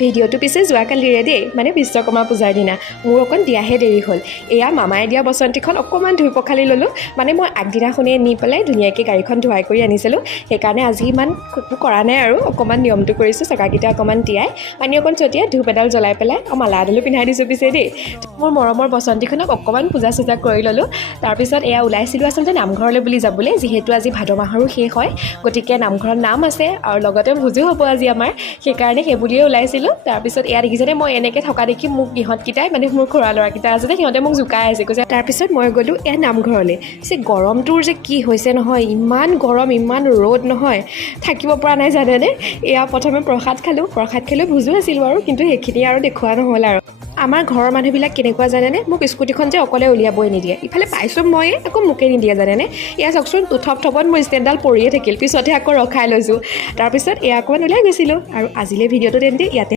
ভিডিঅ'টো পিছে যোৱাকালিৰে দেই, মানে বিশ্বকৰ্মা পূজাৰ দিনা। মোৰ অকণ দিয়াহে দেৰি হ'ল। এয়া মামাই দিয়া বসন্তীখন অকণমান ধুই পখালি ল'লোঁ। মানে মই আগদিনাখনে নি পেলাই ধুনীয়াকৈ গাড়ীখন ধুৱাই কৰি আনিছিলোঁ। সেইকাৰণে আজি ইমান কৰা নাই আৰু অকণমান নিয়মটো কৰিছোঁ। চকাকেইটা অকণমান তিয়াই পানী অকণ ছটিয়াই ধূপ এডাল জ্বলাই পেলাই মালা এডালো পিন্ধাই দিছোঁ পিছে দেই। মোৰ মৰমৰ বসন্তীখনক অকণমান পূজা চূজা কৰি ল'লোঁ। তাৰপিছত এয়া ওলাইছিলোঁ আচলতে নামঘৰলৈ বুলি যাবলৈ, যিহেতু আজি ভাদ মাহৰো শেষ হয়। গতিকে নামঘৰত নাম আছে আৰু লগতে ভোজো হ'ব আজি আমাৰ। সেইকাৰণে সেই বুলিয়ে ওলাইছিলোঁ। তাৰপিছত এয়া দেখিছেনে মই এনেকৈ থকা দেখি মোক ইহঁতকেইটাই মানে মোৰ খুৰা ল'ৰাকেইটা আছে যে সিহঁতে মোক জোকাই আছে, কৈছে। তাৰপিছত মই গ'লোঁ এয়া নামঘৰলৈ। পিছে গৰমটোৰ যে কি হৈছে নহয়, ইমান গৰম ইমান ৰ'দ নহয়, থাকিব পৰা নাই জানেনে। এয়া প্ৰথমে প্ৰসাদ খালোঁ ভোজো আছিলোঁ আৰু, কিন্তু সেইখিনি আৰু দেখুওৱা নহ'ল আৰু। আমাৰ ঘৰৰ মানুহবিলাক কেনেকুৱা জানেনে, মোক স্কুটিখন যে অকলে উলিয়াবই নিদিয়ে। ইফালে পাইছোঁ ময়ে, আকৌ মোকে নিদিয়ে জানেনে। এয়া চাওকচোন থপত মোৰ ষ্টেণ্ডডাল পৰিয়ে থাকিল, পিছতহে আকৌ ৰখাই লৈছোঁ। তাৰপিছত এয়া অকণমান ওলাই গৈছিলোঁ আৰু আজিলৈ ভিডিঅ'টো তেন্তে ইয়াতে